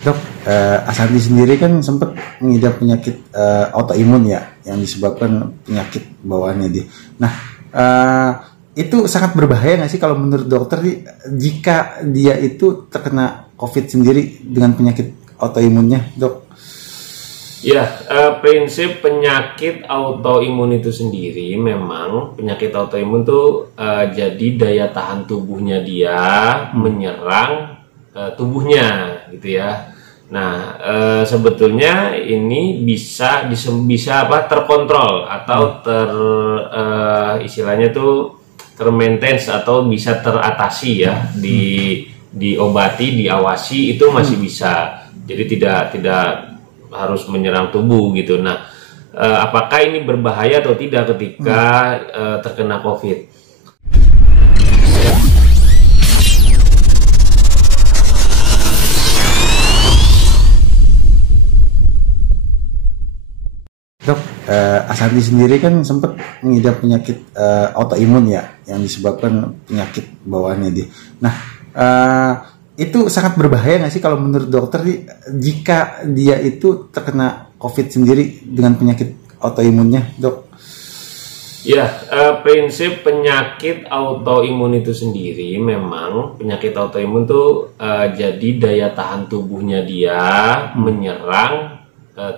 Dok, Ashanti sendiri kan sempat mengidap penyakit autoimun ya, yang disebabkan penyakit bawaannya dia. Nah, itu sangat berbahaya nggak sih kalau menurut dokter jika dia itu terkena COVID sendiri dengan penyakit autoimunnya, dok? Ya, prinsip penyakit autoimun itu sendiri memang penyakit autoimun tuh jadi daya tahan tubuhnya dia menyerang tubuhnya gitu ya. Nah, sebetulnya ini bisa apa terkontrol atau istilahnya tuh termaintains atau bisa teratasi ya diobati, diawasi itu masih bisa. Jadi tidak harus menyerang tubuh gitu. Nah, apakah ini berbahaya atau tidak ketika terkena COVID? Dok, Ashanti sendiri kan sempat mengidap penyakit autoimun ya, yang disebabkan penyakit bawaannya dia. Nah, itu sangat berbahaya nggak sih kalau menurut dokter jika dia itu terkena COVID sendiri dengan penyakit autoimunnya, dok? Ya, prinsip penyakit autoimun itu sendiri memang penyakit autoimun tuh jadi daya tahan tubuhnya dia menyerang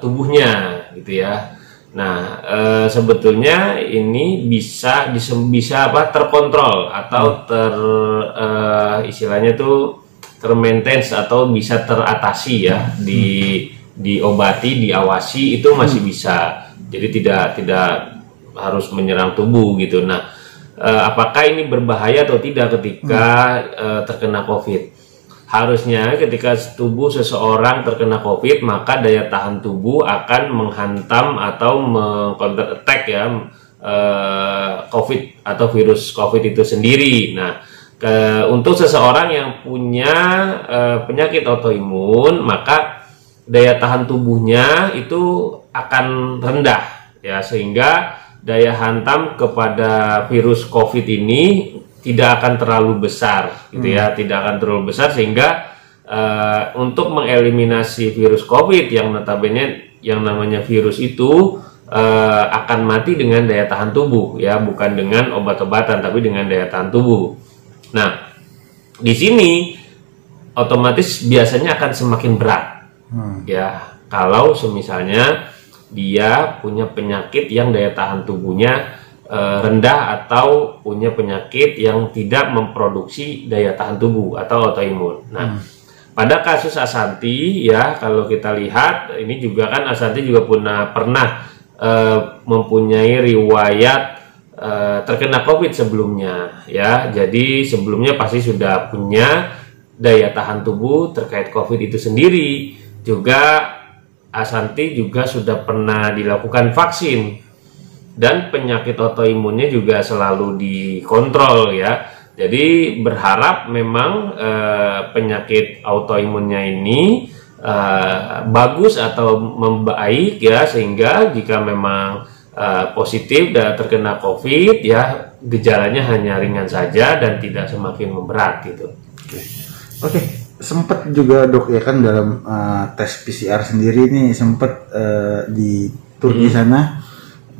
tubuhnya gitu ya. Nah, sebetulnya ini bisa apa terkontrol atau istilahnya tuh termaintains atau bisa teratasi ya diobati, diawasi itu masih bisa. Jadi tidak harus menyerang tubuh gitu. Nah, apakah ini berbahaya atau tidak ketika terkena COVID? Harusnya ketika tubuh seseorang terkena COVID, maka daya tahan tubuh akan menghantam atau meng-counter attack ya COVID atau virus COVID itu sendiri. Nah, untuk seseorang yang punya penyakit autoimun, maka daya tahan tubuhnya itu akan rendah ya, sehingga daya hantam kepada virus COVID ini tidak akan terlalu besar gitu ya, tidak akan terlalu besar sehingga untuk mengeliminasi virus COVID yang notabene yang namanya virus itu akan mati dengan daya tahan tubuh ya, bukan dengan obat-obatan tapi dengan daya tahan tubuh. Nah, di sini otomatis biasanya akan semakin berat ya kalau semisalnya dia punya penyakit yang daya tahan tubuhnya rendah atau punya penyakit yang tidak memproduksi daya tahan tubuh atau autoimun. Nah, pada kasus Ashanti ya, kalau kita lihat ini juga kan Ashanti juga pernah mempunyai riwayat terkena COVID sebelumnya ya. Jadi sebelumnya pasti sudah punya daya tahan tubuh terkait COVID itu sendiri. Juga Ashanti juga sudah pernah dilakukan vaksin dan penyakit autoimunnya juga selalu dikontrol ya. Jadi berharap memang penyakit autoimunnya ini bagus atau membaik ya, sehingga jika memang positif dan terkena COVID ya, gejalanya hanya ringan saja dan tidak semakin memberat gitu. Oke. Sempat juga dok ya kan dalam tes PCR sendiri nih sempat di Turki sana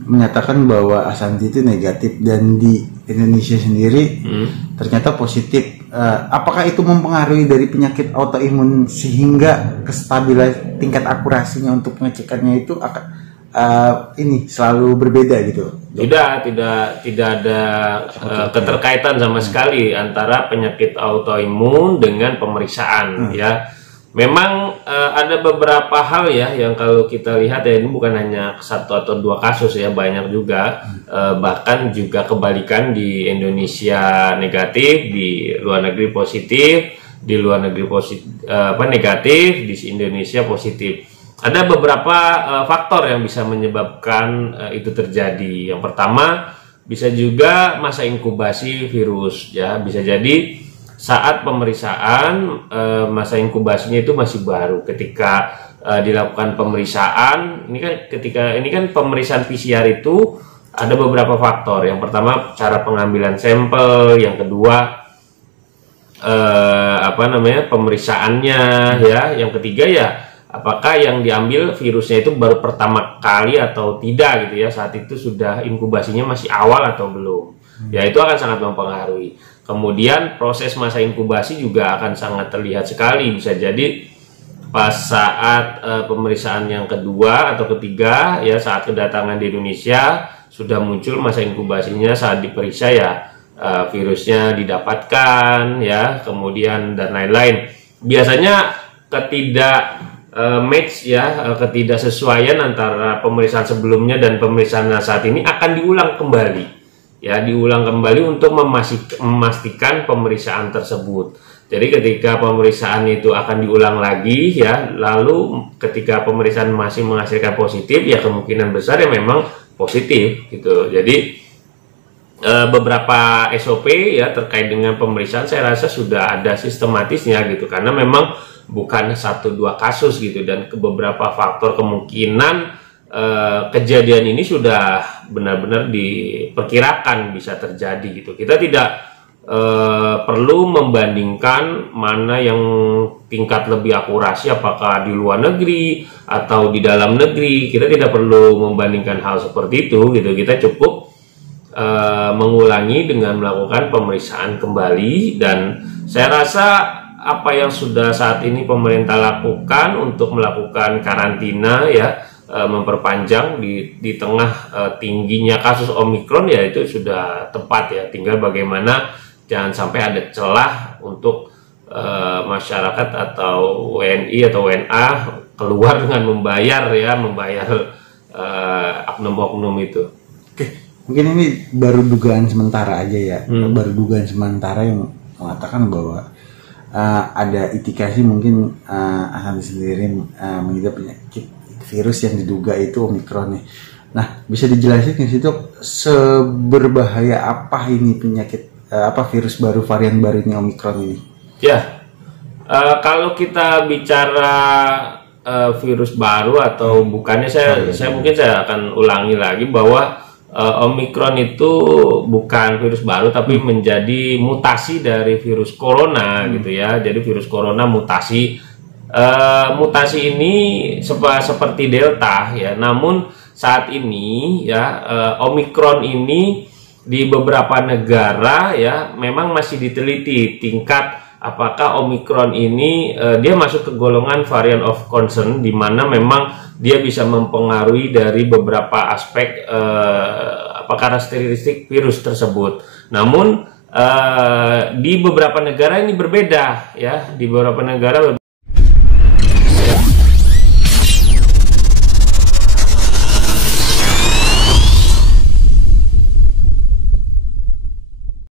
menyatakan bahwa Ashanti itu negatif dan di Indonesia sendiri ternyata positif. Apakah itu mempengaruhi dari penyakit autoimun sehingga kestabilan tingkat akurasinya untuk pengecekannya itu akan ini selalu berbeda gitu? Tidak ada keterkaitan sama sekali antara penyakit autoimun dengan pemeriksaan ya. Memang ada beberapa hal ya yang kalau kita lihat ya, ini bukan hanya satu atau dua kasus ya, banyak juga bahkan juga kebalikan, di Indonesia negatif, di luar negeri positif, di luar negeri negatif, di Indonesia positif. Ada beberapa faktor yang bisa menyebabkan itu terjadi. Yang pertama, bisa juga masa inkubasi virus ya, bisa jadi saat pemeriksaan masa inkubasinya itu masih baru. Ketika dilakukan pemeriksaan, ini kan pemeriksaan PCR itu ada beberapa faktor. Yang pertama, cara pengambilan sampel, yang kedua apa namanya, pemeriksaannya ya. Yang ketiga ya, apakah yang diambil virusnya itu baru pertama kali atau tidak gitu ya, saat itu sudah inkubasinya masih awal atau belum. Ya itu akan sangat mempengaruhi. Kemudian proses masa inkubasi juga akan sangat terlihat sekali. Bisa jadi pas saat pemeriksaan yang kedua atau ketiga ya, saat kedatangan di Indonesia sudah muncul masa inkubasinya, saat diperiksa ya virusnya didapatkan ya, kemudian dan lain-lain. Biasanya match ya, ketidaksesuaian antara pemeriksaan sebelumnya dan pemeriksaan saat ini akan diulang kembali ya, diulang kembali untuk memastikan pemeriksaan tersebut. Jadi ketika pemeriksaan itu akan diulang lagi ya, lalu ketika pemeriksaan masih menghasilkan positif ya, kemungkinan besar ya memang positif gitu. Jadi beberapa SOP ya terkait dengan pemeriksaan saya rasa sudah ada sistematisnya gitu, karena memang bukan 1-2 kasus gitu, dan beberapa faktor kemungkinan kejadian ini sudah benar-benar diperkirakan bisa terjadi gitu. Kita tidak perlu membandingkan mana yang tingkat lebih akurasi, apakah di luar negeri atau di dalam negeri. Kita tidak perlu membandingkan hal seperti itu gitu. Kita cukup mengulangi dengan melakukan pemeriksaan kembali, dan saya rasa apa yang sudah saat ini pemerintah lakukan untuk melakukan karantina ya, memperpanjang di tengah tingginya kasus Omikron ya, itu sudah tepat ya. Tinggal bagaimana jangan sampai ada celah untuk masyarakat atau WNI atau WNA keluar dengan membayar oknum-oknum itu. Oke. Mungkin ini baru dugaan sementara aja ya, baru dugaan sementara yang mengatakan bahwa ada indikasi mungkin Ashanti sendiri mengidap penyakit virus yang diduga itu Omikron nih. Nah, bisa dijelasin nggak sih Dok, seberbahaya apa ini penyakit virus baru, varian baru ini Omikron ini? Ya, kalau kita bicara virus baru atau bukannya, saya mungkin saya akan ulangi lagi bahwa Omikron itu bukan virus baru, tapi menjadi mutasi dari virus corona gitu ya. Jadi virus corona mutasi, mutasi ini seperti Delta ya. Namun saat ini ya, Omikron ini di beberapa negara ya memang masih diteliti tingkat apakah Omikron ini dia masuk ke golongan variant of concern, di mana memang dia bisa mempengaruhi dari beberapa aspek karakteristik virus tersebut. Namun di beberapa negara ini berbeda ya, di beberapa negara